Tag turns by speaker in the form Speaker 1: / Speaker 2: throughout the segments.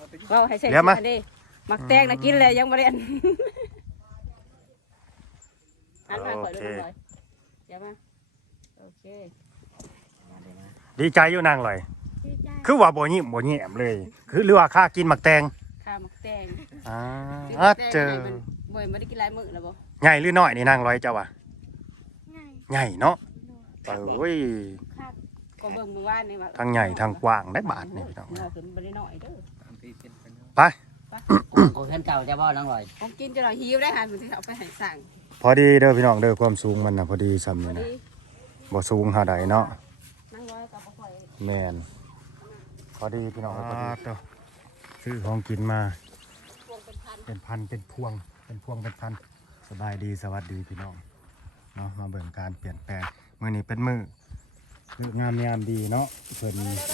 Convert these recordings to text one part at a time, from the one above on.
Speaker 1: เราให้ใส่
Speaker 2: เดี๋ยวมา
Speaker 1: ดิมักแตงนะกินเลยยังบ่ได้อันหันมาก่อนดูหน่อยเดี๋ยวมาโอเคมาเลยมา
Speaker 2: ดีใจอยู่นางลอย
Speaker 1: ดีใจ
Speaker 2: คือว่าบ่ยิ้มบ่แย้มเลย คือหรือว่าค่ากินหมักแตง
Speaker 1: ข้าวมักแตง
Speaker 2: อ่า
Speaker 1: ซื้
Speaker 2: อ่ะ
Speaker 1: มักแตง
Speaker 2: เจอ
Speaker 1: ให้มันบ่ได้กินหลายมื้อแล้วบ่
Speaker 2: ใหญ่หรือน้อยนี่นางลอยเจ้าว่า
Speaker 1: ง่าย
Speaker 2: ใหญ่เนาะโอ้ย
Speaker 1: ครับก็เบิ่งเมื่อวานนี่ว่า
Speaker 2: ทั้งใหญ่ทั้งกว้างได้บาทนี่พี่น้อง
Speaker 1: น้อยขึ้นบ่ได้น้อยเด้อ
Speaker 2: ไป
Speaker 3: โอ้ยเก่าจะบ่น้องลอย
Speaker 1: ผมกินจนเราหิวได้หันมันสิเอาไปให้สั่ง
Speaker 2: พอดีเด้อพี่น้องเด้อความสูงมันน่ะพอดีซ้ำ
Speaker 1: พอ
Speaker 2: นี่นะ
Speaker 1: ดี
Speaker 2: บ่สูงหาใดเนาะ
Speaker 1: นั่งร้อยกับบ่ค่อย
Speaker 2: แม่นพอดีพี่น้องพอดีซื้อของกินมา
Speaker 1: พวงเป็นพัน
Speaker 2: เป็นพันเป็นพวงเป็นพันสบายดีสวัสดีพี่น้องเนาะมาเบิ่งการเปลี่ยนแปลงมื้อนี้เป็นมื้องามยามดีเนาะเพิ่น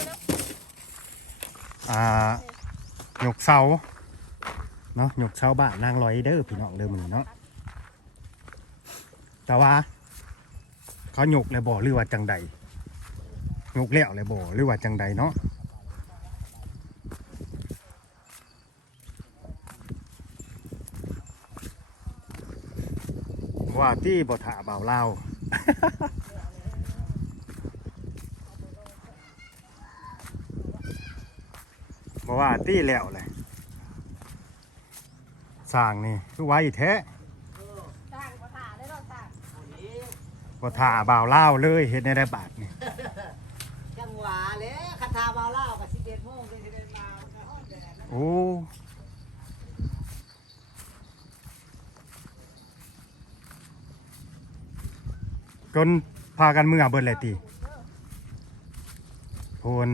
Speaker 2: ยกเสาเนาะยกเสาบ้านนางลอยเด้อพี่น้องเด้อมื้อนี้เนาะแต่ว่าเขายกเลยบ่หรือว่าจังใดยกแล้วเลยบ่หรือว่าจังใดเนาะว่าที่บ่ถาเบาเล่า บ่ว่าที่แล้วเลยสร้างนี่คือไว้แท้
Speaker 1: สั่งบ่ถ่าได้ดอกสั่ง
Speaker 2: บ่ถาเบาเล่าเลยเฮ็ดในได้บาทนี่
Speaker 3: จังหวะเลยคาถาบ่าวเล่ากับ11 โมงเป็น11 มาฮ้อนแดด
Speaker 2: โอ้จนพากันเมื่อเบิดเลยติโพน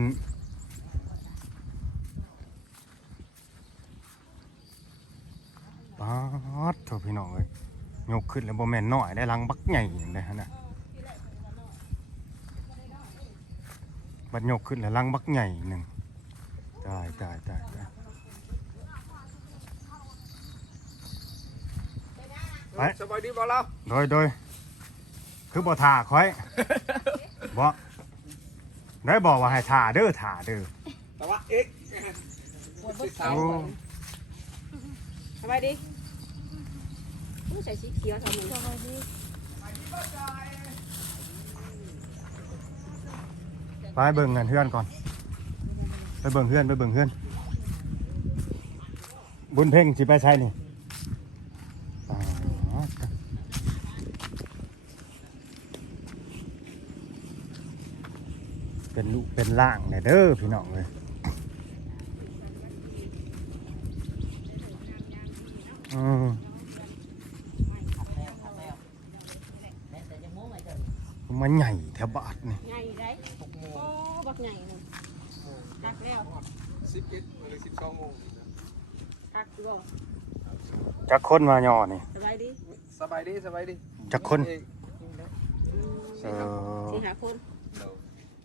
Speaker 2: ป๊าดโถพี่น้องเอ้ยยกขึ้นแล้วบ่แม่นน้อยได้ลังบักใหญ่อย่างได้ฮะน่ะบัดยกขึ้นแล้วลังบักใหญ่หนึ่งตายไป
Speaker 4: สบายดีบ่เรา
Speaker 2: โดยคือบ่ถ่าค่อยบ่ได้บอกว่าให้ถ่าเด้อ
Speaker 4: แต่ว่าเอ็ก
Speaker 1: ปวดบ่
Speaker 2: โอ้
Speaker 1: สบายดีผู้ใส่สีเขียวทำไมสบายดี
Speaker 2: ไปเบิ่งกันเพื่อนก่อนไปเบิ่งเพื่อนบุญเพ่งสิไปใช้นี่อ๋อเป็นลูกเป็นล่างเนี่ยเด้อพี่น้องเลยมันใหญ่แถวบาทนี่
Speaker 1: ใหญ่ได้โอ้บักใหญ่นึงตักแล้ว
Speaker 4: 11 หรือ 12 โมง
Speaker 1: ตักบ่
Speaker 2: จักคนมาย่อนี่
Speaker 1: สบายดี
Speaker 4: สบายดีสบายดี
Speaker 2: จักคน
Speaker 4: เอ็ก
Speaker 2: เออ
Speaker 1: สิหาคน
Speaker 4: เดี๋ยว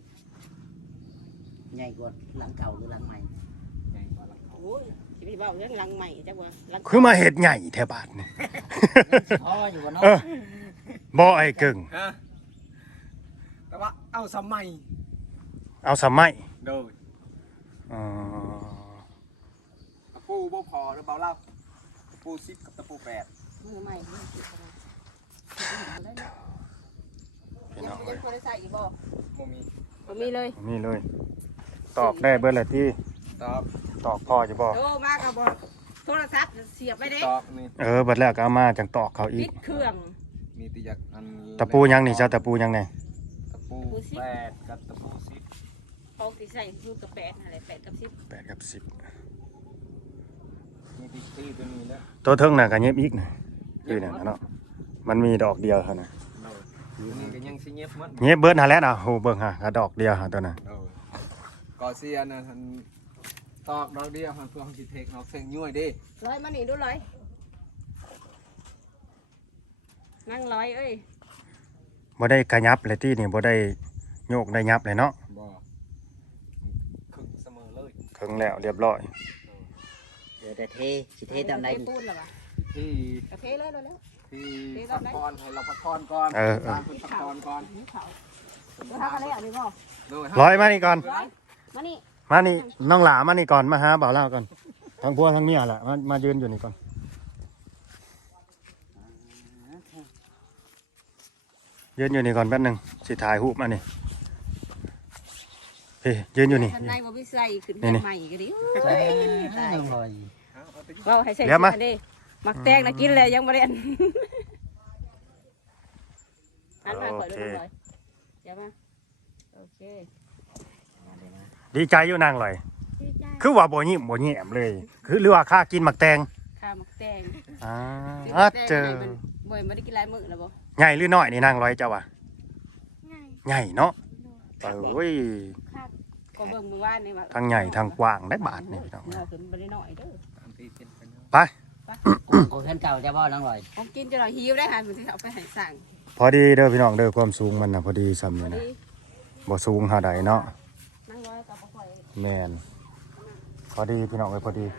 Speaker 3: ใหญ่กว่าหลังเก่าหรือหลังใหม่
Speaker 4: ใหญ่กว่าหลังเขา
Speaker 1: โอ้ยสิพี่เว้าเรื่องหลังใหม่จักว่าหลัง
Speaker 2: คือมาเห็ดใหญ่แถวบาทนี่
Speaker 3: อ๋ออยู่บ่เนาะ
Speaker 2: เออบ่ไอ้กึ่ง
Speaker 4: ฮะแต่ว่าเอาสมัย
Speaker 2: เอาสมัย
Speaker 4: เดี๋ยว
Speaker 2: เออ
Speaker 4: ตะปูบ่พอหรือเปล่าเราตะปู10กับตะปู8
Speaker 1: มือใหม่มือสิบยัง
Speaker 2: พี่น้อง
Speaker 1: ยั
Speaker 2: เอ้
Speaker 1: ง
Speaker 2: ย
Speaker 1: คนได้ใส่อีกบ่
Speaker 4: บ่มี
Speaker 1: บ่มีเลย
Speaker 2: นี่เลย ตอกได้เบิดเลยที่
Speaker 4: ตอบ
Speaker 2: ตอกพ่อจะบอก
Speaker 1: โตมากก็บ่โทรศัพท์เสียบไปเด้
Speaker 4: ตอบนี่
Speaker 2: เบิดแล้วก็เอามาจังตอกเขาอี
Speaker 1: ปิ
Speaker 2: ก
Speaker 1: ดเครื่อง
Speaker 4: มีติยักอัน
Speaker 2: ตะปูยังนี่เจ้าตะปูยังไง
Speaker 4: ตะปู8กับตะปู10
Speaker 1: เขาที่ใส่รูปกับ8นั่นแหละ8กับ10
Speaker 2: 8 กับ
Speaker 4: มีติตีตัวนี้แล้ว
Speaker 2: 10ตัวเทิงน่ะก็เย็บอีกน่ะคือเนี่ยนะเนาะมันมีดอกเดียวเท่านั้น
Speaker 4: ตัวนี้ก็ยังสิเงียบหมด
Speaker 2: เย็บเบิดหาแล้วน่ะโหเบิ่งหาก็ดอกเดียวหาตัวน่ะ
Speaker 4: ก็เสียนะท่านตอกดอกเดียวเพื่อสิเทคเอาเส้นย่วยดิ
Speaker 1: ร้อยมานี่ดูร้อยนั่งร้อยเอ้ย
Speaker 2: บ่ได้กระยับเลยที่นี่บ่ได้โยกได้ยับเลยเนาะ
Speaker 4: บ่ครึ่งเสมอเลย
Speaker 2: ครึ่งแล้วเรียบร้อย
Speaker 3: เดี๋ยวแต่เทสิเทตามใด
Speaker 1: เทปูนหรอวะ
Speaker 4: ที่
Speaker 1: กระเทเลยแล้ว
Speaker 4: ที่พักผ่อนให้เราพักผ่อนก่อน สร้างคนพักผ่อนก่อน
Speaker 1: นี่เขาดูทำอะไรอ่ะนี่บ่
Speaker 4: โดย
Speaker 2: ร้อยมานี่ก่อน
Speaker 1: ร้อยมานี่
Speaker 2: มานี่น้องหลามานี่ก่อนมาหาบ่าวเล่าก่อนทั้งผัวทั้งเมียแหละมายืนอยู่นี่ก่อนยืนอยู่นี่ก่อนแป๊บหนึงสิถ่ายรูปมานี่เฮ้ยยืนอยู่นี่
Speaker 1: ท่านนายบ่มีใส่ขึ้น
Speaker 2: นี่
Speaker 1: ใหม่ก็ดิ
Speaker 3: ใช่น้องลอย
Speaker 1: ว่าให้ใส่
Speaker 2: เดี๋ยวมา
Speaker 1: ดิมักแตงนะกินแล้วยังบ่ได้อันหันมาข่อยดูหน่อยเดี๋ยวมาโอเคมาเลยมา
Speaker 2: ดีใจอยู่นางลอย
Speaker 1: ดีใจ
Speaker 2: คือว่าบ่ยิ้มบ่แย้มเลย คือหรือว่าข้ากินหมักแตง
Speaker 1: ข้าวมักแตง
Speaker 2: อ่า
Speaker 1: ซื้
Speaker 2: อ่ะ
Speaker 1: มักแตง
Speaker 2: เจอ
Speaker 1: ให้มันบ่อยบ่ได้กินหลายมื้อแล้วบ่
Speaker 2: ใหญ่หรือน้อยนี่นางลอยเจ้าว่ะใหญ่เนาะโอ้ย
Speaker 1: ก็เบิ่งมื้อวานนี่ว่า
Speaker 2: ทั้งใหญ่ทั้งกว้างได้บาทนี่พี่น้อง
Speaker 1: น้อยขึ้นบ่ได้น้อยเด้อ
Speaker 4: ตามที่เป็นไปเนาะ
Speaker 2: ไป
Speaker 3: ของท่านเก่าจะบ่น้องลอย
Speaker 1: ผมกินจนเราหิวได้หันมันสิเอาไปให้สั่ง
Speaker 2: พอดีเด้อพี่น้องเด้อความสูงมันน่ะพอดีซ้ำ
Speaker 1: พอ
Speaker 2: นี่นะ
Speaker 1: ดี
Speaker 2: บ่สูงเท่าใดเนาะ
Speaker 1: นั่งร้อยกับบ่ค่อย
Speaker 2: แม่นพอดีพี่น้องเอ้ยพอดี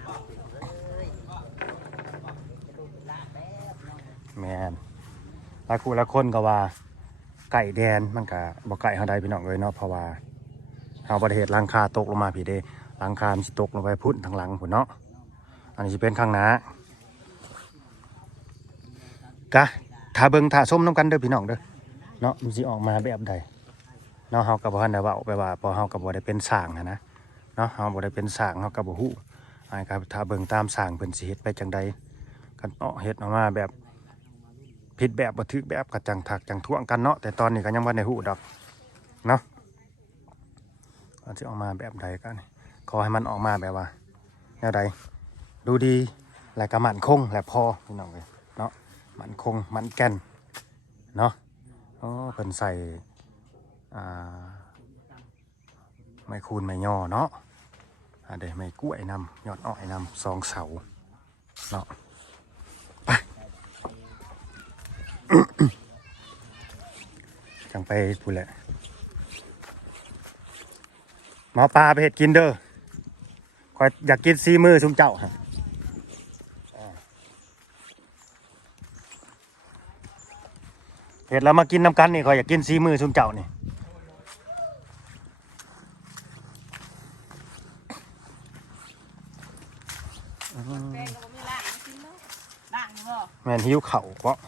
Speaker 2: แม่นหลายคู่หลายคนก็ว่าไก่แดนมันก็บ่ไก่เท่าใดพี่น้องเอ้ยเนาะเพราะว่าเฮาบ่ได้เฮ็ดหลังคาตกลงมาพี่เด้หลังคามันสิตกลงไปพุ่นทางหลังพุ่นเนาะอันนี้สิเป็นข้างหน้ากะถ้าเบิ่งถ้าชมนํกันเด้อพี่น้องเด้อเนาะมันสิออกมาแบบใดเนาะเฮาก็บ่ทันได้เว้าไปว่าเพราะเฮาก็บ่ได้เป็นสร้างหั้นนะเนาะเฮาบ่ได้เป็นสร้างเฮาก็บ่ฮู้อันนี้ก็ถ้าเบิ่งตามสร้างเพิ่นสิเฮ็ดไปจังใดกันเนาะเฮ็ดออกมาแบบผิดแบบบ่ถูกแบบก็จังทักจังท่วงกันเนาะแต่ตอนนี้ก็ยังบ่ได้ฮู้ดอกเนาะมันสิออกมาแบบใดกันขอให้มันออกมาแบบว่าแนวใดดูดีและก็มั่นคงและพอพี่น้องเอ้ยเนาะมั่นคงมั่นแก่นเนาะอ๋อเพิ่นใส่ไม้คูนไม้ย่อเนาะเดี๋ยวไม้กล้วยนำยอดอ้อยนำ2 เสาเนาะไป จังไปพูดแหละหมอปลาไปเห็ดกินเด้อคอยอยากกินซีมือซุมเจ้าฮะเห็ดแล้วมากินน้ำกันนี่คอยอยากกินซีมือซุมเจ้านี่
Speaker 1: แตงก็บ่มีล้างกินเนาะล้างอยู่บ่
Speaker 2: แม่นหิวเข่าเพราะ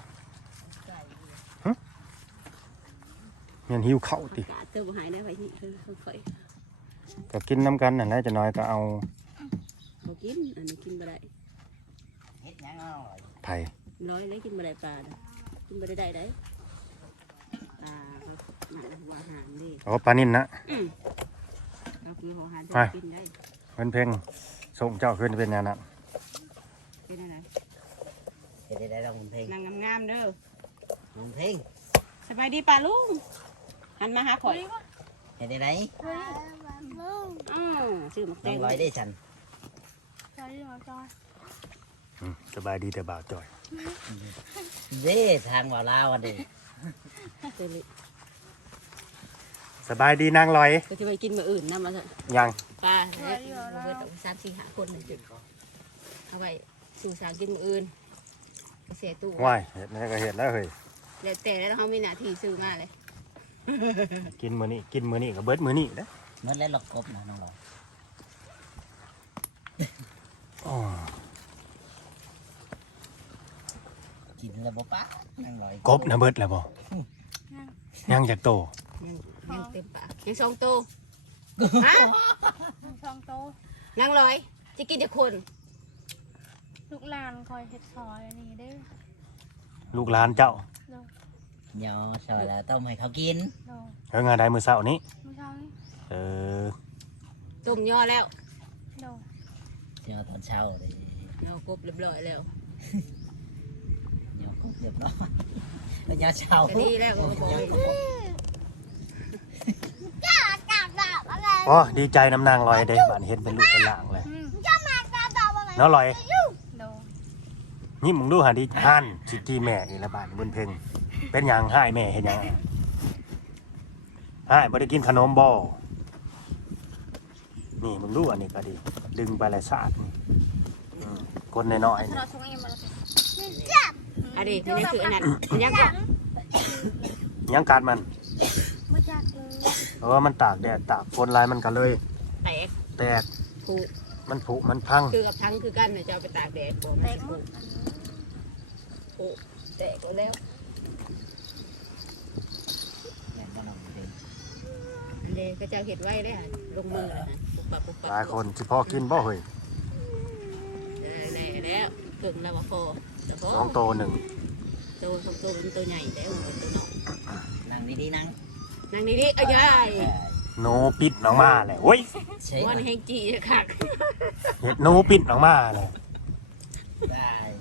Speaker 2: แม่นหิวเข่าติ
Speaker 1: อากาศเติมบ่หายได้ไปที่ค่อย
Speaker 2: ก็กินน้ำกันนั่นแหละจะน้อยก็เอา
Speaker 1: ๆบ่กินอันนี้กินบ่ได้
Speaker 3: เฮ็ดหยังน้องลอย
Speaker 2: ไผ่
Speaker 1: ร้อยเลยกินบ่ได้ปลาน่ะกินบ่ได้ได้ปลาหนักหัวอาหารนี่
Speaker 2: โอ้ปลานิ่นนะ
Speaker 1: เอาคือหัวอาหาร
Speaker 2: ไป
Speaker 1: กินได้
Speaker 2: เพิ่นเพ่งส่งเจ้าขึ้นเป็นแนวนั้น
Speaker 1: เป็นอะไร
Speaker 3: เฮ็ดได้น้องเพลง
Speaker 1: นางงามๆเด้อ
Speaker 3: น้องเพลง
Speaker 1: สบายดีป่าลุงหันมาหาข่อย
Speaker 3: เฮ็ดได้
Speaker 1: อ้าวชื่อมักแต
Speaker 3: น้อง
Speaker 1: ง
Speaker 3: ลอยได้ฉัน
Speaker 2: สบายดีแต่บ่าวจ่อย
Speaker 3: เด้ทางว่าลาวอันนี้
Speaker 2: สบายดีนางลอย
Speaker 1: ก็จะไปกินมื้ออื่นนำมาเถอะ
Speaker 2: ยัง
Speaker 1: ปลาเนี่ยเบิด3 4 5คนเลยเอาไว้สู่สางกินมื้ออื่นเสียตู้
Speaker 2: ว่ายเห็ดนี่ก็เห็ดแล้วเฮ้ย
Speaker 1: แล้วแต่แล้วเขามีหน้าที่ซื้อมาเลย
Speaker 2: กินมื้อนี้กินมื้อนี้ก็เบิดมื้อนี้เด้อ
Speaker 3: เมื่อแล้วหลอกกบนะน้องลอย
Speaker 2: อ๋อ
Speaker 3: กินแล้วบ่ปะน้องลอย
Speaker 2: กบนะเบิดแล้วบ่ยังจากโต
Speaker 1: ยังเต็มปากยัง2โตฮะ
Speaker 5: 2 โต
Speaker 1: นางลอยจะกินจะคน
Speaker 5: ลูกหลานคอยเฮ็ดซอยอันนี้เด้อ
Speaker 2: ลูกหลานเจ้า
Speaker 3: ยอซอยแล้วต้มให้เขากิน
Speaker 5: โด
Speaker 2: เฮงานใดมื้อเช้านี้
Speaker 5: มื้อเช้านี้
Speaker 2: เออ
Speaker 1: ตุ่มย่อแล้ว
Speaker 5: โด
Speaker 3: เดี๋ยวตอนเช้าเลย
Speaker 1: เรากบเรียบร้อยแล้ว
Speaker 3: เดี๋ยวกบเรียบร้อยแล้วยาเช้า
Speaker 1: ก็ดีแล้วก็บอกให้
Speaker 2: อ๋อดีใจน้ำนางลอยเด้บ้านเฮ็ดเป็นลูกเป็นหลางเลยเนาะลอย
Speaker 5: โด
Speaker 2: นี่มึงดูหาดิฮันสิตีแม่อีละบาทบนเพ่งเป็นหยังให้แม่เห็นยังให้บ่ได้กินขนมบ่นี่มึงดูอันนี้ก็ดีดึงไปหลายศาสตร์คนน้อยๆนี่
Speaker 1: อันนี้นี่คืออันนั้นมันยังก็
Speaker 2: ยังการมัน
Speaker 5: บ่จักเลย
Speaker 2: เพราะว่ามันตากแดดตากฝนลายมันก็เลย
Speaker 1: แตก
Speaker 2: แตก
Speaker 1: ผูก
Speaker 2: แมมันผุมันพัง
Speaker 1: คือกับทั้งคือกันนะจะเอาไปตากแดดบ่
Speaker 5: แต
Speaker 1: มัน
Speaker 5: ก
Speaker 1: จะ
Speaker 5: หม
Speaker 1: ผุ
Speaker 5: ดอันนี้
Speaker 1: ผุแตกหมดแล้ว
Speaker 3: แม่นบ่น้องเพลง
Speaker 1: อันนี้ก็จะเห็ดไว้ได้ลงมือแล้วนะปุบปับปุบปับ
Speaker 2: หลายคนสิพอกินบ่เฮ้ย
Speaker 1: แล้วเพิ่งแล้วว่าพอแต่พอ
Speaker 2: 2 โตว1
Speaker 1: ตัวเป็นตัวใหญ่แล้วตัวน้อย
Speaker 3: นั่งดีๆนั่ง
Speaker 1: นางนี่เอายาย
Speaker 2: หนูปิดออกมาเลยโอ้ย
Speaker 3: เช็ค
Speaker 1: วันแห่งจีจะขัก
Speaker 2: เห็ดหนูปิดออกมาเลย
Speaker 3: ได้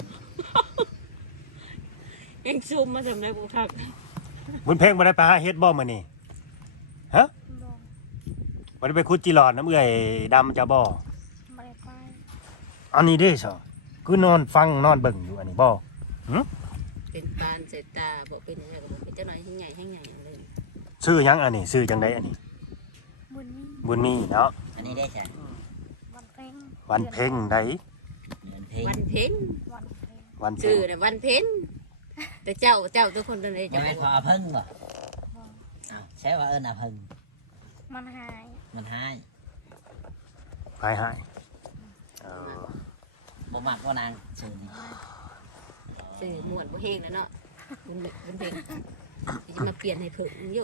Speaker 1: แห่งซุ่มมาสำนักบุทัก
Speaker 2: บุญเพ่งบ่ได้ไปหาเฮ็ดบ่มื้อนี้ฮะ
Speaker 5: บ่
Speaker 2: บ่ได้ไปขุดจิหลอดน้ำเอื้อยดำจะบ่
Speaker 5: บ่ได้ไป
Speaker 2: อันนี้เด้ซะคือนอนฟังนอนเบิ่งอยู่อันนี้บ่
Speaker 1: เป็นปานเสตาบอกเป็นอะไรก็บอกเป็นเจ้าหน่อยแห่งใหญ่เลย
Speaker 2: ชื่อหยังอันนี้ชื่อจังไดอันนี้
Speaker 5: บุญนี้
Speaker 2: บุญมีเนาะ
Speaker 3: อันนี้ได้จ้ะ
Speaker 5: วันเพ็ง
Speaker 2: วันเพ่งได
Speaker 3: เงินเพลง
Speaker 1: วันเพ็ญ
Speaker 5: วันเพ็ง
Speaker 2: วันเพ่
Speaker 1: ชื่อง เนี่ยวันเพ็ญแต่เจ้าทุกคนตอนนี้
Speaker 3: จะ
Speaker 1: จะ
Speaker 3: ไม่นพอเอาพึ่งบ่
Speaker 5: บ่
Speaker 3: อ้าวใช่ว่าเอิ้นเอาพึ่ง
Speaker 5: มันหาย
Speaker 3: มันหาย
Speaker 2: ไปหายเออ
Speaker 3: บ่มักว่านางชื่อนี่
Speaker 1: ชื่อหมวดบ่เฮงนะเนาะบุญเพ็ญจะมาเปลี่ยนให้เพิ่งอยู่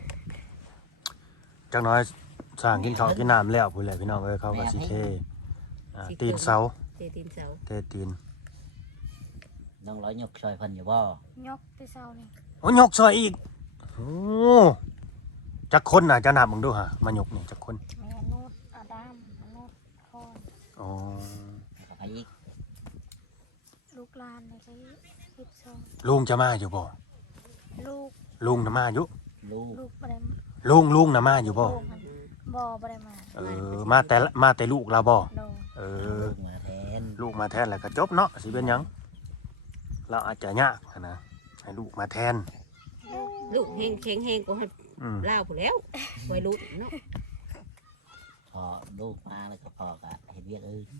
Speaker 2: จักหน้อยสร้างกินข้าวกินน้ำแล้วพุ่นแหละพี่น้องเอ้ยเขาก็สิเทตีนเสา
Speaker 1: เตตีนเสา
Speaker 2: เทตีน
Speaker 3: น้องร้อยยกช่วยเพิ่นอยู่บ่
Speaker 5: ยกไปเช้านี่
Speaker 2: โอ้ยกซอยอีกโอ้จักคนน่ะจะนับมึงดูฮะมายกนี่จักคน
Speaker 5: แม่นูดอาดามนูดพร
Speaker 2: อ๋อ
Speaker 3: แล้วก็ไปอีก
Speaker 5: ลูกหลานเลยก็12
Speaker 2: ลุงจะมาอยู่บ่
Speaker 5: ลูก
Speaker 2: ลุงน่ะมาอยู่
Speaker 3: ลูก
Speaker 5: ลูกบ่ได้มา
Speaker 2: ลุงน่ะมาอยู่บ่
Speaker 5: ลูกมันบ่ได้มา
Speaker 2: เออมาแต่ลูกเราบ่
Speaker 5: โดน
Speaker 2: เออ
Speaker 3: ลูกมาแทน
Speaker 2: ลูกมาแทนแล้วก็จบเนาะสิเป็นหยังเราอาจจะยากนะให้ลูกมาแทน
Speaker 1: ลูกเฮงแข็งเฮงก็ให้
Speaker 2: อืม
Speaker 1: ลาวผู้แล้วไว้ลูกเนาะ
Speaker 3: พอลูกมาแล้วก็พอก็เฮ็ดเวียกอื่น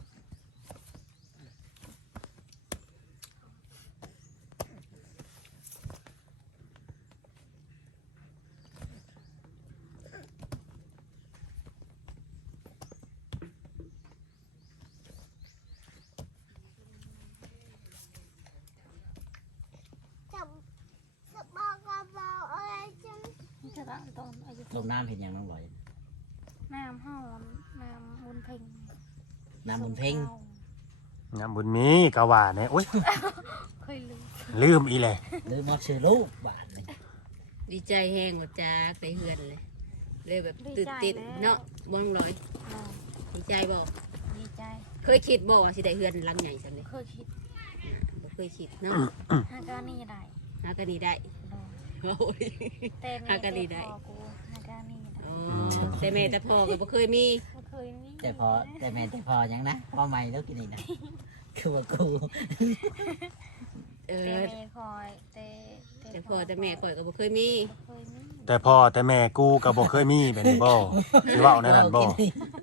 Speaker 5: จะตั้งตอนอายุ
Speaker 3: ลงน้ำเห็นอย่างน้องร้อย
Speaker 5: น้ำห้อนน้ำบุญเพ็ง
Speaker 3: น้ำบุญเพ่ง
Speaker 2: ยามบุญมีกะว่าเนี่ยโอ๊ย
Speaker 5: เคยลืม
Speaker 2: ลืมอีเลย
Speaker 3: หรือมอบชื่อลูกบาทเลย
Speaker 1: ดีใจแห้งกว่าจากไปเฮือนเลยแบบตื่นเต้นเนาะบ้องร้อย
Speaker 5: โดน
Speaker 1: ดีใจบอก
Speaker 5: ดีใจ
Speaker 1: เคยคิดบอกว่าสิได้เฮือนหลังใหญ่จังเลย
Speaker 5: เคยคิด
Speaker 1: บ่เคยคิดเนาะ
Speaker 5: หาการนี่ได้
Speaker 1: หากันดีได้
Speaker 5: โดน
Speaker 1: โอ้ย
Speaker 5: แต่แม่
Speaker 1: หากันดีได้
Speaker 5: พอกูหาการนี่ได้
Speaker 1: อ๋อแต่แม่แต่พ่อก็บ่เคยมี
Speaker 5: บ่เคยมี
Speaker 3: แต่พอแต่แม่แต่พอยังนะพอใหม่แล้วกินนี่นะคือว่ากู
Speaker 1: เอ
Speaker 5: แต่
Speaker 1: อ
Speaker 5: แม่คอยแต่
Speaker 1: แต่พ่อแต่แม่ข่อยก็บ่เคยมี
Speaker 5: บ่เคยมี
Speaker 2: แต่พ่อแต่แม่กูก็บ่เคยมีแบบนี้บ่สิเว้าในนั้นบ่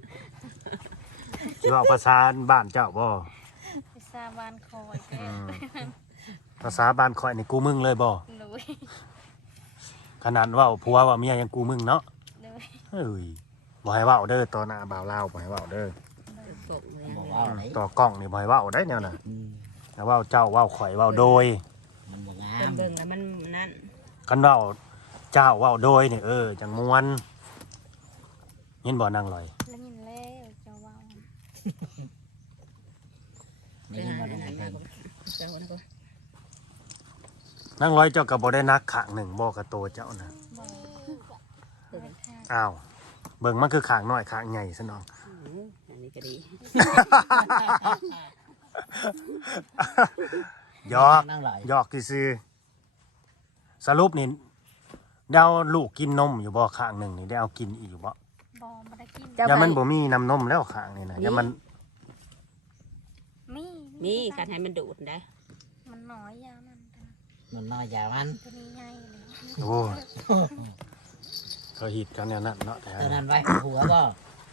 Speaker 2: สิเว้าภาษาบ้านเจ้าบ่
Speaker 5: ไปสาบานคอยแต่
Speaker 2: อืมภาษาบ้านข่อยนี่กูมึงเลยบ่
Speaker 5: เลย
Speaker 2: ขนาดเว้าผัวว่าเมียยังกูมึงเนาะ
Speaker 5: เลย
Speaker 2: เฮ้ยบ่ให้เว้าเด้อต่อหน้าบ่าวลาวบ่ให้เว้าเด้อ
Speaker 1: กบเลย
Speaker 3: บอกว่าไหน
Speaker 2: ต่อกล้องนี่บ่ให้เว้าได้แนวน่ะ
Speaker 3: อืม
Speaker 2: แต่เว้าเจ้าเว้าข่อยเว้าโดย
Speaker 3: มันบ่งา
Speaker 1: เพิ่น
Speaker 3: ม
Speaker 1: เบิ่งแล้วมันนั่น
Speaker 2: คันเว้าเจ้าเว้าโดยนี่จังม่วนยินบ่นางลอย
Speaker 5: แล้วยินแล้วจะว่า
Speaker 3: ได้ยินว่าน้องเพลง
Speaker 1: เจ้านะก็
Speaker 2: นางลอยเจ้าก็บ่ได้นักข้างหนึ่งบ่กระโตเจ้าน่ะ
Speaker 5: บ่ไม่ค่ะ
Speaker 2: อ้าวเบิ่งมันคือข้างน้อยข้างใหญ่ซะน้อง
Speaker 1: อันนี้ก็ดี
Speaker 2: หยอก
Speaker 3: น้องร้อย
Speaker 2: หยอกซื่อๆสรุปนี่ได้เอาลูกกินนมอยู่บ่ข้างหนึ่งนี่ได้เอากินอีกอยู่บ่
Speaker 5: บ่บ่ได้กิน
Speaker 2: อย่ามันบ่มีน้ำนมแล้วข้างนี่นะอย่ามัน
Speaker 5: มี
Speaker 1: มีการให้มันดูดได้
Speaker 5: มันน้อยยามันแต่
Speaker 3: มันน้อยยามัน
Speaker 5: ตัวนี้ใหญ่เลย
Speaker 2: โอ้ยเขาฮิตกันแนวนั้นเนาะแต่
Speaker 3: ตอนนั้นไว้หัวบ่
Speaker 5: บ่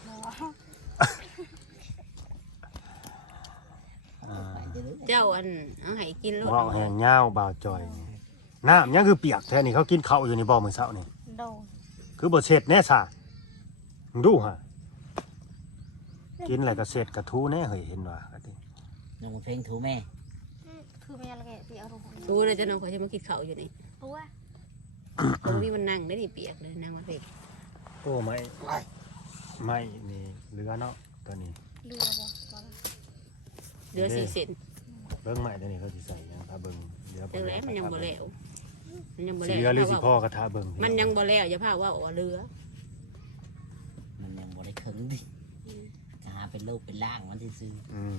Speaker 1: เจ้าอันเอาให้กินโลด
Speaker 2: ว่าวแห้งยาวบ่าวจอยนี่น้ำยังคือเปียกแท้นี่เขากินข้าวอยู่ในบ่อมื้อเช้านี่
Speaker 5: โดน
Speaker 2: คือบ่เสร็จแน่ซะมึงดูฮะกินอะไรก็เสร็จกระทู้แน่เฮ้ยเห็นว่า
Speaker 3: น้องเพลงถูแม่
Speaker 5: คือแม่ละแกที่เอาลง
Speaker 1: กูเลยจะน้องเขาจะมากินข้าวอยู่นี่
Speaker 5: ตัว
Speaker 1: ตรงนี้มันนั่งได้นี่เปียกเลยนั่งมาเพ็ก
Speaker 2: โอ้ไม่นี่เหลือเนาะตัวนี้
Speaker 5: เรือบ่บ่
Speaker 1: เหลือ4 เซน
Speaker 2: เบิ้งใหม่ตัวนี้เขาสิใส่ยังถ้าเบิ้งเดี๋ยว
Speaker 1: แต่แล้วมันยังบ่แล้วมันยังบ่
Speaker 2: สิ
Speaker 1: แล้ว
Speaker 2: เหลือหรือสิพ่อกระทะเบิ้ง
Speaker 1: มันยังบ่แล้วอย่าพาว่าเรือ
Speaker 3: มันยังบ่ได้ครึ่งดิจะหาเป็นลูกเป็นล่างมันซื่อ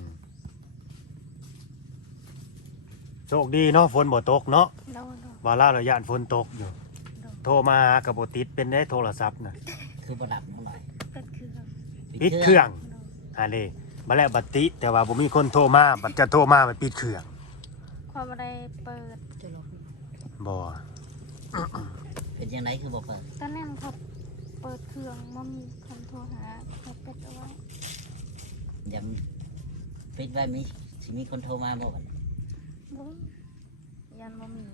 Speaker 2: โชคดีเนาะฝนบ่ตกเนาะ
Speaker 5: โดน
Speaker 2: ว่าล่าเราย่านฝนตกอยู่โทรมาหากับบ่ติดเป็นได้โทรศัพท์น่ะ
Speaker 3: ๆคือประดับน้องหน่อย
Speaker 5: ก็คือ
Speaker 2: ปิดเครื่องหาเลยบัดแล้วบัดติดแต่ว่าบ่มีคนโทรมาบัดจะโทรมามันปิดเครื่อง
Speaker 5: ความอะไรเปิด
Speaker 1: จะลอง
Speaker 2: บ่
Speaker 3: เป็นยังไงคือบ่เปิด
Speaker 5: ตอนนั้นเขาเปิดเครื่องมันมีคนโทรหาเขาเป็ดเอาไว้
Speaker 3: ยังปิดไว้มีสิมีคนโทรมาบ่บัด
Speaker 5: บุ้ยยันบ่มี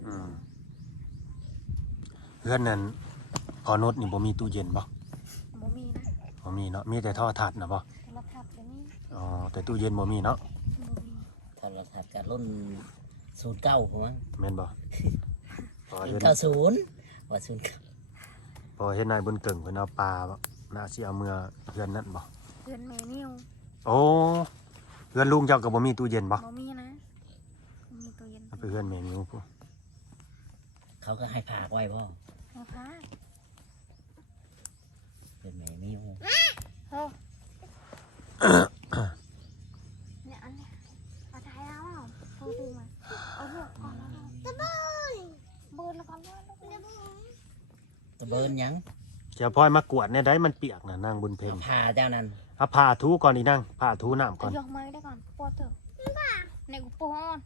Speaker 2: เพื่อนนั้นพอนุชนี่บ่มีตู้เย็นบ่
Speaker 5: บ่มีนะ
Speaker 2: บ่มีเนาะมีแต่โทรทัศน์นะบ่
Speaker 5: โทรทัศน์ก็มี
Speaker 2: อ๋อแต่ตู้เย็นบ่มีเนาะ
Speaker 5: บ่มี
Speaker 3: โทรทัศน์กับรุ่น09ผมว่า
Speaker 2: แม่นบ่พอเห็น
Speaker 3: 90ว่า09
Speaker 2: พอเห็นนายบุญเกิ่งเพิ่นเอาปลาบ่น่าสิเอาเมื่อเพื่อนนั่นบ่
Speaker 5: เพื่อนแม่นิ้ว
Speaker 2: โอ้เพื่อนลุงเจ้าก็บ่มีตู้เย็นบ่
Speaker 5: บ่มีนะมีตัวเย็น
Speaker 2: เอาไปเพื่อนแม่นิ้วพุ่น
Speaker 3: เขาก็ให้พากไว้บ่
Speaker 5: มาพา
Speaker 3: เป็นแม่มิว
Speaker 5: เฮ้ยเนี่ยอันเนี้ยเอาถ่ายเอาโทรดูมาเอาเลือกก่อนแล้วตะบูนบูนแล้วก่อนแล้ว
Speaker 3: ตะเบินหยัง
Speaker 2: เจ้าพลอยมากวดเนี่ยได้มันเปียกน่ะนางบุญเพ็ญ
Speaker 3: เอาพาเจ้านั้น
Speaker 2: เอาผ้าถูก่อนอีนางผ้าถูน้ำก่อน
Speaker 5: ยกมือได้ก่อนปวดเถอะในกูปวด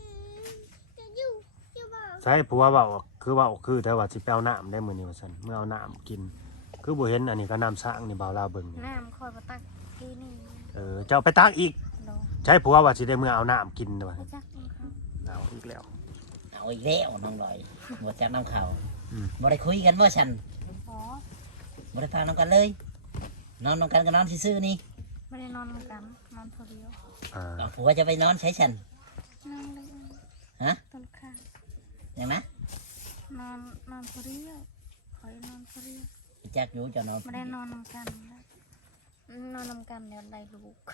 Speaker 2: ใช่ผัวเว้าคือแต่ว่าสิไปเอาน้ำได้มื้อนี้ว่าซั่นเมื่อเอาน้ำกิน คือบ่เห็นอันนี้ก็น้ำสร้างนี่บ่าวลาวเบิ่งนี่
Speaker 5: น้ำคอยมาตักที่นี่
Speaker 2: เจ้าไปตักอีก
Speaker 5: โดน
Speaker 2: ใช่ผัวว่าสิได้เมื่อเอาน้ำกินเด้อว่า
Speaker 5: ไปจักมันเขา
Speaker 2: เอาอีกแล้ว
Speaker 3: เอาอีกแล้วน้องลอยบ่จักน้ำเขา
Speaker 2: อืม
Speaker 3: บ่ได้คุยกันบ่ฉัน
Speaker 5: อ๋อ
Speaker 3: บ่ได้พาน้องกันเลยนอนน้องกันก็นอนซื่อๆนี่
Speaker 5: ไม่ได้นอนกันนอนคนเดียว
Speaker 3: เอาผัวจะไปนอนใช้ฉัน
Speaker 5: นอนเลย
Speaker 3: ฮะ
Speaker 5: ต้นข้าง
Speaker 3: อย่างนะ
Speaker 5: นอนคนเดียวคอยนอนคนเดียว
Speaker 3: จักอยู่จะนอน
Speaker 5: ไม่ได้นอนนำกันนะนอนนำกันเดี๋ยวได้ลูก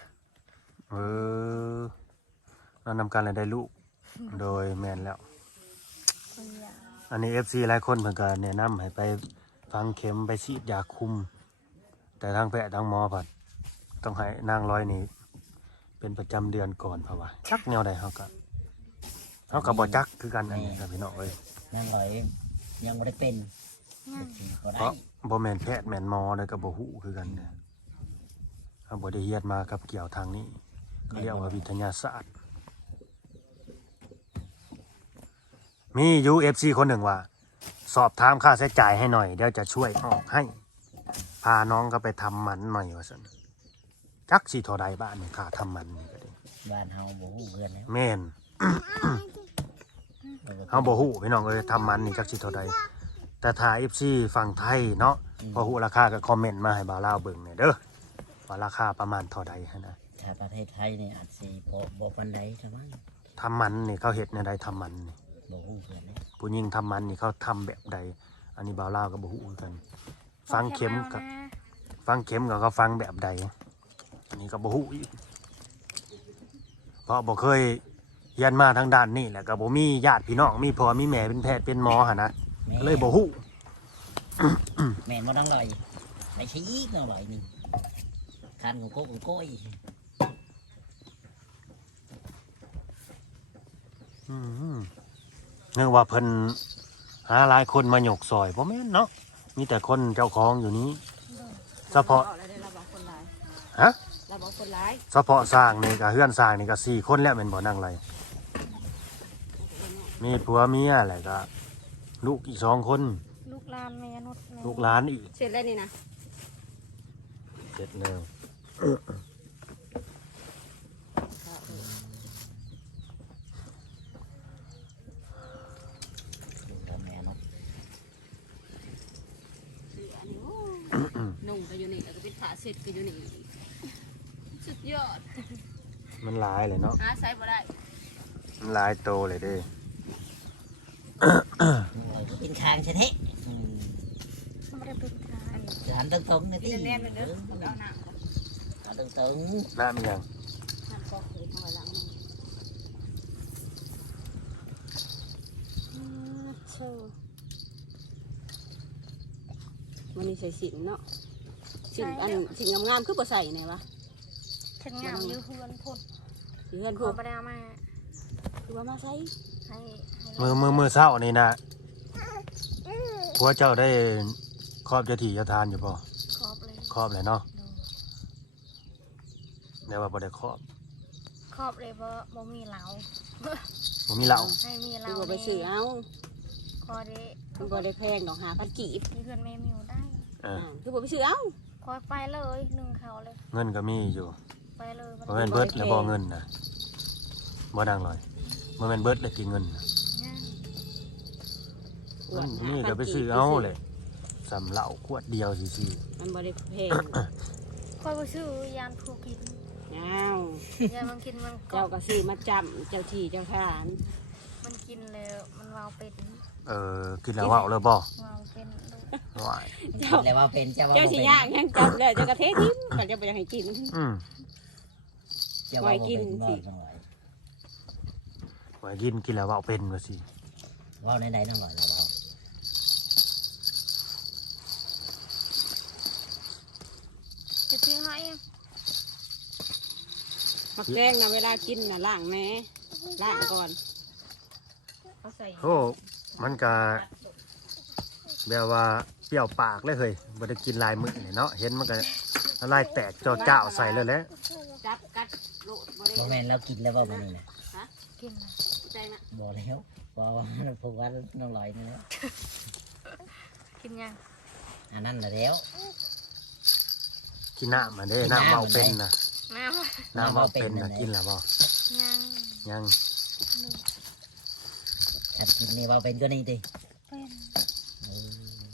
Speaker 2: เรานำการอะไรได้ลูก โดยแมนแล้ว
Speaker 5: คนอยาก
Speaker 2: อันนี้ FC หลายคนเพิ่นก็แนะนำให้ไปฟังเข็มไปฉีดยาคุม แต่ทางแพทย์ทางหมอผัดต้องให้นางร้อยนี่เป็นประจำเดือนก่อนเพราะว่าจักแนวใดเฮาก็บ่จักคือกันอันนี้ครับพี่น้องเอ้ย
Speaker 3: น้องลอยยังบ่ได้เป็น
Speaker 5: ง่าย
Speaker 3: บ่
Speaker 2: เพ
Speaker 3: ได้
Speaker 2: ราะบ่แม่นแพทย์แม่นหมอเลยก็บ่ฮู้คือกันเนี่ยเฮาบ่ได้เรียนมากับเกี่ยวทางนี้ก็เรียกว่าวิทยาศาสตร์ มียูเอฟซีคนหนึ่งว่า สอบถามค่าใช้จ่ายให้หน่อยเดี๋ยวจะช่วยออกให้ พาน้องก็ไปทำหมันหน่อยว่าสันจักสีทอใดบ้านนี่ค่าทำหมันนี่ก็ดี
Speaker 3: บ้านเฮาบ่ฮู้เพื่อนแล้ว
Speaker 2: แม่น เฮาบ่ฮู้พี่น้องเอ้ยทำหมันนี่จักสีทอใดแต่ถ้าเอฟซีฝั่งไทยเนาะพอฮู้ราคาก็คอมเมนต์มาให้บ่าวลาวเบิ่งเนี่ยเด้อว่าราคาประมาณเท่าใดหั้นนะ
Speaker 3: ถ้าประเทศไทยนี่อาจสิบ่ปานใดซะมั้ง
Speaker 2: ทำหมันนี่เขาเฮ็ดในใดทำหมันนี่
Speaker 3: บ่ฮู้เพื่อนแล้ว
Speaker 2: ผู้หญิงทำหมันนี่เขาทำแบบใด อันนี้บ่าวลาวก็บ่ฮู้คือกัน ฟังเข็มกับ ฟังเข็มกับเขาฟังแบบใด อันนี้ก็บ่ฮู้อีกเพราะบ่เคยเรียนมาทางด้านนี้แหละก็บ่มีญาติพี่น้องมีพ่อมีแม่เป็นแพทย์เป็นหมอหั่นนะก็เลยบ่ฮู้
Speaker 3: แม่นบ่น้องลอยไปใช้อีกน้องลอยนี่คันของโก้ของโก้ย
Speaker 2: นึกว่าเพิ่นหาหลายคนมาหยกซอยบ่แม่นเนาะมีแต่คนเจ้าของอยู่นี้เฉพาะ
Speaker 1: เราบอกคนร้าย
Speaker 2: ฮะ
Speaker 1: เราบอกคนร้าย
Speaker 2: เฉพาะสร้างนี่ก็เฮือนสร้างนี่ก็4คนแล้วแม่นบ่นางไรมีผัวเมียแหละก็ลูกอีก2คน
Speaker 5: ลูกหลานแม่นุชแม่
Speaker 2: ลูกหลานอีก
Speaker 1: เสร็จแล้วนี่นะ
Speaker 2: เสร็จแล้ว
Speaker 3: แม่เนาะ
Speaker 1: นุ่งก็อยู่นี่แล้วก็เป็นขาเสร็จก็อยู่นี่ยอด
Speaker 2: มันหลายเลยเนาะ
Speaker 1: หาใส่บ่ได้
Speaker 2: มันหลายโตเลยเด้
Speaker 3: กินคางใช่ไหม
Speaker 5: ไม่ได้เป็นทาง
Speaker 3: จะหันตรงๆนี่ที่
Speaker 1: แน่นๆไปเด้อเอาหนัง
Speaker 3: หันตรง
Speaker 2: น้ำยัง
Speaker 1: หันกอกคืนเอาไว้หลังมัน
Speaker 5: เชื่อ
Speaker 1: วันนี้ใส่สินเนาะสินอันสินงามๆคือบ่ใส่ไหนวะ
Speaker 5: ฉันงามอยู่เฮือนพุ่น
Speaker 1: สิเฮือน
Speaker 5: พ
Speaker 1: พว
Speaker 5: อก ไปเอามา
Speaker 1: คือว่ามาใส่
Speaker 5: ให้
Speaker 2: มือเศร้านี่นะผัวเจ้าได้ครอบเจ้าที่เจ้าทานอยู่ป่ะ
Speaker 5: ครอบเลย
Speaker 2: ครอบเลยเนาะแต่ว่าบ่ได้ครอบ
Speaker 5: ครอบเลยบ่มีเหลา
Speaker 2: บ่มีเหล้า
Speaker 5: ให้มีเห
Speaker 1: คือ
Speaker 5: ลา
Speaker 1: บ่ไปซื้อเอา
Speaker 5: คอได้
Speaker 1: คือบ่ได้แพงดอก5,000กีบ
Speaker 5: มีเพื่อนแม่มิวได้
Speaker 1: คือบ่ไปซื้อเอา
Speaker 5: คอยไปเลยหนึ่งเขาเลย
Speaker 2: เงินก็มีอยู่
Speaker 5: ไปเลย
Speaker 2: บ่แม่นเบิดแล้วบ่เงินนะบ่ดังลอยบ่แม่นเบิดแล้วกี่เงินนะ
Speaker 5: ย่าง
Speaker 2: มันนี่ก็ไปซื้อเอาเลยสำเหล้าขวดเดียวซื่อ
Speaker 1: มันบ่ได้แพง
Speaker 5: คอยไปซื้อยานผูกิน
Speaker 1: อ้าวย
Speaker 5: านมันกินมันก็
Speaker 1: เจ้าก็ซื้อมาจำเจ้าที่เจ้าทาน
Speaker 5: มันกินแล้วมันวาวเป็น
Speaker 2: กินแล้วเว้าเลยบ่
Speaker 5: วาวเป็นลูก
Speaker 2: ว้าย
Speaker 3: ๆกินแล้วว่าเป็นเจ้าว่า
Speaker 1: เจ้า
Speaker 3: บ่
Speaker 1: สิ
Speaker 3: เป็น
Speaker 1: ย่างยังจำเลยเจ้าก็เททิ้งก็จะบ่อยากให้กิน
Speaker 2: อืม
Speaker 3: เจ้าว่าบ่เป็นบ่ต้องไหว
Speaker 2: ไว้กินแล้วเว้าเป็นว่าสิ
Speaker 3: ว่าในใดต้องไหวแล้วว่า
Speaker 5: จะทิ้งให้
Speaker 1: มักแกงนะเวลากินนะล้างแม่ล้างก่อนเอาใส่
Speaker 2: โอ้มันก็แบบว่าเปรี้ยวปากเลยเฮ้ยบ่ได้กินหลายมื้อนี่เนาะเห็นมันก็ละลายแตกเจ้าใส่เลยแหละ
Speaker 1: จับกัดโลดบ่ได้
Speaker 3: บ่แม่นเรากินแล้วว่ามันนี่นะ
Speaker 5: กินเลย
Speaker 1: ใจนะ
Speaker 3: บ่แล้วบ่พวกว่าน้องลอยนี่แล้ว
Speaker 5: กินยัง
Speaker 3: อันนั้นน่ะแล้ว
Speaker 2: กินน้ำมันเด้น้ำเมาเป็นน่ะ
Speaker 5: น้ำ
Speaker 2: น้ำเมาเป็นน่ะกินแล้วบ่
Speaker 5: ยัง
Speaker 2: ยัง
Speaker 3: ขัดกินนี่ว่าเป็นก็นี่ดิ
Speaker 5: เป็น
Speaker 3: เออ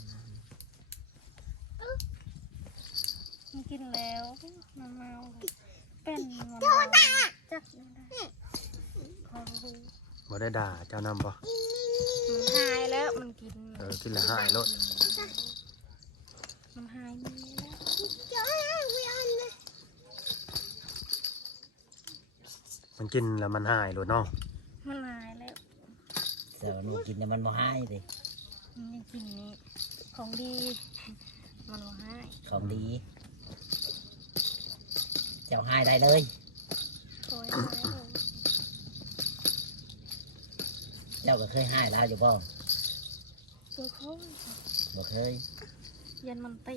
Speaker 5: มันกินแล้วมันเมาเป็นมันเมาจักยังได้คอยรู้
Speaker 2: บ่ได้ด่าเจ้านำบ่
Speaker 5: มันหายแล้วมันกิน
Speaker 2: กินแล้วหายโลด
Speaker 5: มันหายมีแล้ว
Speaker 2: มันกินแล้วมันหายโลดเนาะ
Speaker 5: มันหายแล้ว
Speaker 3: เจ้าหนูกินเนี่ยมันบ่หายดิ
Speaker 5: มันยังกินนี้ของดีมันว่าหาย
Speaker 3: ของดี เจ้าหายได้เลย
Speaker 5: คอยหายเลย
Speaker 3: เจ้าก็เคยหายแล้วอยู่บ่
Speaker 5: ตัวเขา
Speaker 3: บ่เคย
Speaker 5: ยันมันตี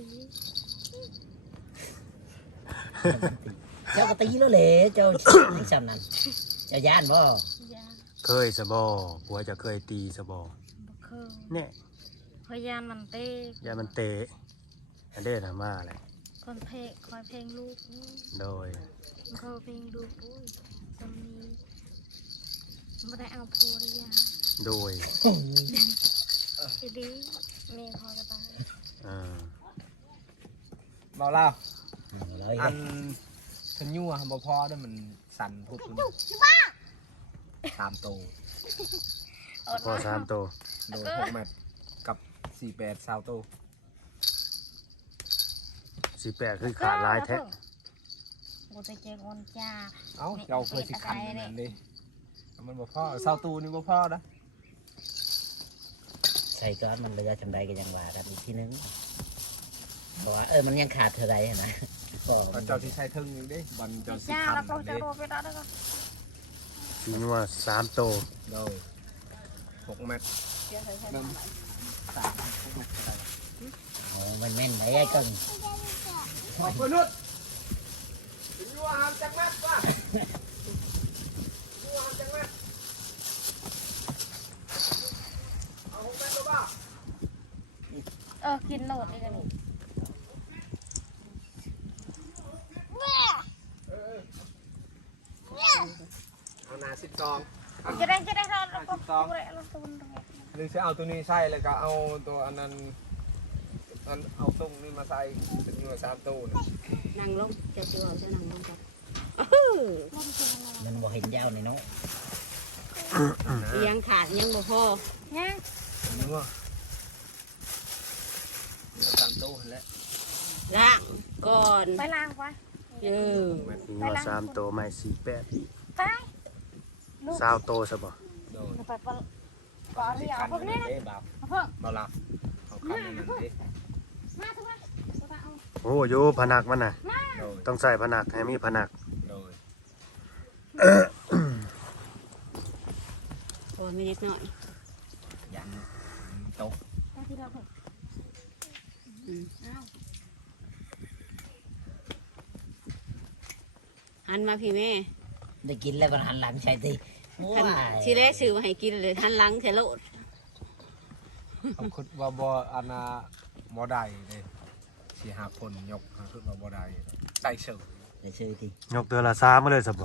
Speaker 3: เจ้าก็ตีแล้วแหละเจ้าให้จำนั้นเจ้าย่านบ่
Speaker 5: ยา
Speaker 2: เคยซะบ่ผัวจะเคยตีซะบ่
Speaker 5: บ่เคย
Speaker 2: เนี่ย
Speaker 5: พยานมันเต้
Speaker 2: ยามันเตะอันเด้น่ะมาแหละ
Speaker 5: คนเพลคอยเพลงลูกนี่
Speaker 2: โดย
Speaker 5: มันเขาเพลงลูกอุ้ยจะมีไม่ได้เอาผัวหรือยัง
Speaker 2: โดย
Speaker 5: ดีเมียคอยกระตาย
Speaker 2: อ่า
Speaker 4: เบาเล่า
Speaker 3: ร้อย
Speaker 4: อันฉันยั่วบ่พอเด้อมันสั่นพวกคุณตามโต
Speaker 2: พอ3โต
Speaker 4: โดย6 เมตรกับ48 20 โต
Speaker 2: 18คือขาดหลายแท้
Speaker 5: กูจะเจอคนจ้า
Speaker 4: เอ้าเจ้าเคยสิขันอันนั้นดิมันบ่พอ20 โตนี่บ่พอนะ
Speaker 3: ใส่ก้อนมันเหลือจำได้ก็ยังว่ากันอีกทีนึงบอกว่ามันยังขาดเท่าไรนะบอก
Speaker 4: เจ้าสิใช้ถึงอีกเด้บอลเจ้าสิ
Speaker 5: จ้า
Speaker 4: ขัน
Speaker 5: แล้วก็
Speaker 4: อัน
Speaker 5: จะ
Speaker 4: นี้
Speaker 5: โดนไปได้แล้วก็
Speaker 2: สิงัว3โต
Speaker 4: โดย6 เมตร1
Speaker 3: โอ้มันแม่นไหนไอ้กัง
Speaker 4: ขอบคุณนุชถึงยั่วหามจักมัดว่ะยั่วหามจักมัดเอา6 เมตรบ่
Speaker 5: กินโหลดเลยกันนี่
Speaker 4: เอาหนา12
Speaker 5: จะได้เราแล้วก็ตัวเราตัวนึง
Speaker 4: หรือจะเอาตัวนี้ใส่แล้วก็เอาตัวอันนั้นเอาตรงนี้มาใส่เป็นอยู่3 ตู้นะ
Speaker 1: นั่งลงเจ้าสิว่าจะนั่งลงจ้ะ
Speaker 5: ลมเสียงอะไร
Speaker 3: มันบ่เห็นยาวในเนาะ
Speaker 1: ยังขาดยังบ่พอ
Speaker 5: เนี่ย
Speaker 4: นัวเดี๋ยวตามโต๊ะแล้ว
Speaker 1: ล้างก่อน
Speaker 5: ไปล้างไว้
Speaker 1: เออ
Speaker 2: มีว่า3โตใหม่48
Speaker 5: ไปลูก
Speaker 2: 20โตซะบ่
Speaker 4: โดน
Speaker 5: ไปปะก่อนเรียวพวกนี้นะ
Speaker 3: เด้บ่าว
Speaker 5: มาเพิ่ม
Speaker 4: เบาหลับเอาคันนั้นดิ
Speaker 5: มาทุกคนเอา
Speaker 2: โอ้อยู่ผนักมันน่ะ
Speaker 4: โดย
Speaker 2: ต้องใส่ผนักให้มีผนัก
Speaker 4: โดย
Speaker 1: พอไม่เล็กน้อย
Speaker 3: ยันตก
Speaker 5: เอาที่เราเพิ่ม
Speaker 1: อืม
Speaker 5: เอา
Speaker 1: หันมาพี่แม่
Speaker 3: ได้กินแล้วมันหันหลังใช่ติ
Speaker 1: หันทีแรกซื้อมาให้กินเลยหันหลังเทโลด
Speaker 4: เขาคิดว่าบ่อันน่ะบ่ได้เลยสิหาผลยกเขาคิดว่าบ่ได้ได้เสิร์ฟ
Speaker 3: ได้ชื่อติ
Speaker 2: ยกเทื่อละ3มาเลยซะบ่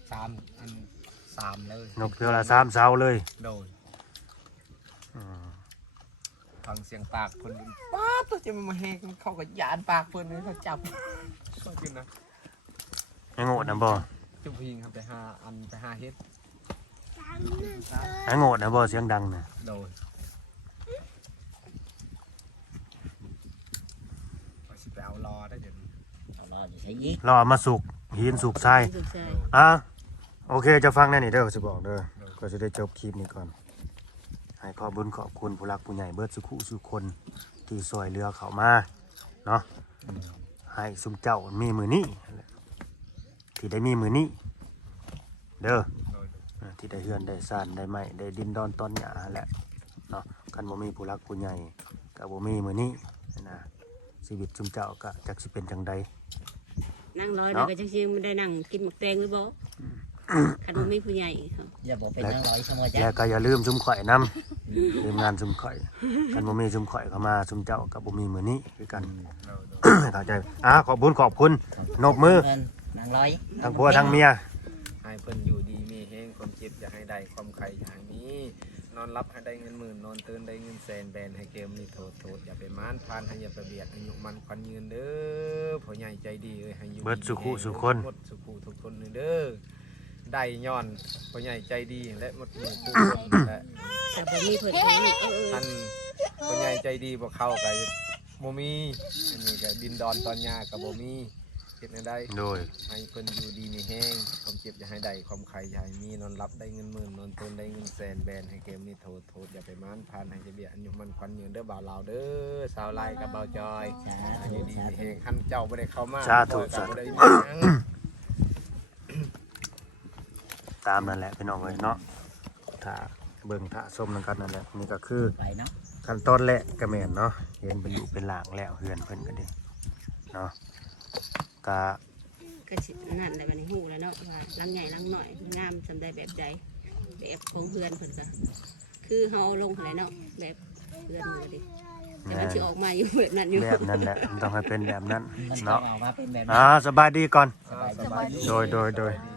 Speaker 4: 3 เลย
Speaker 2: ยกเทื่อละ3เสาเลย
Speaker 4: โดย
Speaker 2: อืม
Speaker 4: ฟังเสียงปากเพิ่นป้าตัวจะมาแหกเขาก็ยานปากเพิ่นเลยเขาจับก็กินนะ
Speaker 2: ไอ้โง่น่ะบ่
Speaker 4: จุ๊บพิงครับไปหาอันไปหาเฮ็ด
Speaker 2: ไอ้โง่น่ะบ่เสียงดังน่ะ
Speaker 4: โดยว่าสิไปเอารอได้เดี๋ยวนี้
Speaker 3: เอารออยู่ใช้อีก
Speaker 2: รอมาสุกหินสุกทราย
Speaker 1: สุดใจ
Speaker 2: โอเคจะฟังแน่นี่เด้อสิบอกเด้อก็จะได้จบคลิปนี้ก่อนให้ขอบุญขอบคุณผู้รักผู้ใหญ่เบิดสุขุสุคนที่ซอยเรือเขามาเนาะให้สุมเจ้ามีมือนี้ที่ได้มีมือนี้เด้อ
Speaker 4: โดย
Speaker 2: ที่ได้เฮือนได้ซ่านได้ไม้ได้ดินดอนตอนหญ้าแหละเนาะกันบ่มีผู้รักผู้ใหญ่ก็บ่มีมือนี้นะชีวิตสุมเจ้าก็จักสิเป็นจังใด
Speaker 1: นั่งรอเดี๋ยวก็จังซี่ไม่ได้นั่งกินหมกแตงหรือบ่คันบ่มีผู้ใหญ่ครับ
Speaker 3: อย่าบอกเป็นนางร้อยเสมอจ้ะ
Speaker 2: แล้วก็อย่าลืมซุมข่อยนํทีมงานซุมข่อยกันบ่มีซุมข่อยเข้ามาซุมเจ้าก็บ่มีมือนี้คือกัน
Speaker 4: โดย
Speaker 2: เข้าใจขอบคุณนบมือ
Speaker 3: เพิ่นนางร้อย
Speaker 2: ทั้งผัวทั้งเมีย
Speaker 4: ให้เพิ่นอยู่ดีมีแห้งความเจ็บอย่าให้ได้ความไข่อย่าให้มีนอนรับให้ได้เงินหมื่นนอนตื่นได้เงินแสนแบนให้เกมนี่โทษอย่าไปม้านพานให้อย่าไปเบียดอายุมันควันยืนเด้อพ่อใหญ่ใจดีเอ้ยให้อยู่
Speaker 2: เบิดสุขุสุคน
Speaker 4: หมดสุขุทุกคนเด้อได้ย้อนพ่อใหญ่ใจดีและหมดหมู่ผู้คนและ
Speaker 1: แต่บ่มีเพิ่นให้เออ
Speaker 4: ท่านพ่อใหญ่ใจดีบ่เข้ากับบ่มีอันนี้ก็ดินดอนตอนหญ้าก็บ่มีเฮ็ดให้ได้
Speaker 2: โดย
Speaker 4: ให้เพิ่นอยู่ดีมีแห้งความเจ็บอย่าให้ได้ความไข่อย่าให้มีนอนรับได้เงินหมื่นนอนตื่นได้เงินแสนแบนให้เกมนี่โทษอย่าไปม้านพานให้จะเบียดอันอยู่มันควันยืนเด้อบ่าวลาวเด้อสาวไล่กับบ่าวจอยให้อยู่ดีมีแห้งขั้นเจ้าบ่ได้เข้ามา
Speaker 2: สาธุ
Speaker 4: บ่ได้มีหยัง
Speaker 2: ตามนั่นแหละพี่น้องเอ้ยเนาะถ้าเบิ่งถ้าส้มนั่นกันนั่นแหละนี่ก็คือ
Speaker 3: ไปเนาะ
Speaker 2: ขั้นตอนแรกก็แม่นเนาะเห็นเป็นอยู่เป็นหลางแล้วเฮือนเพิ่นก็ดีเนาะก็
Speaker 1: ก็สินั่นแหละบัดนี้ฮู้แล้วเนาะว่าหลังใหญ่หลังน้อยงามจำได้แบบใดแบบของเพื่อนเพิ่นก็คือเฮาเอาลงหั่นแหละเนาะแบบเพื่อนมือดิแต่มันสิออกมาอยู่แบบนั้นอยู่
Speaker 2: แบบนั้นแหละมันต้องให้เป็นแบบนั้น
Speaker 3: มันก็
Speaker 2: เนาะ
Speaker 3: ออกมาเป็นแบบนี้
Speaker 2: สบายดีก่อน
Speaker 4: สบายดี
Speaker 2: โดย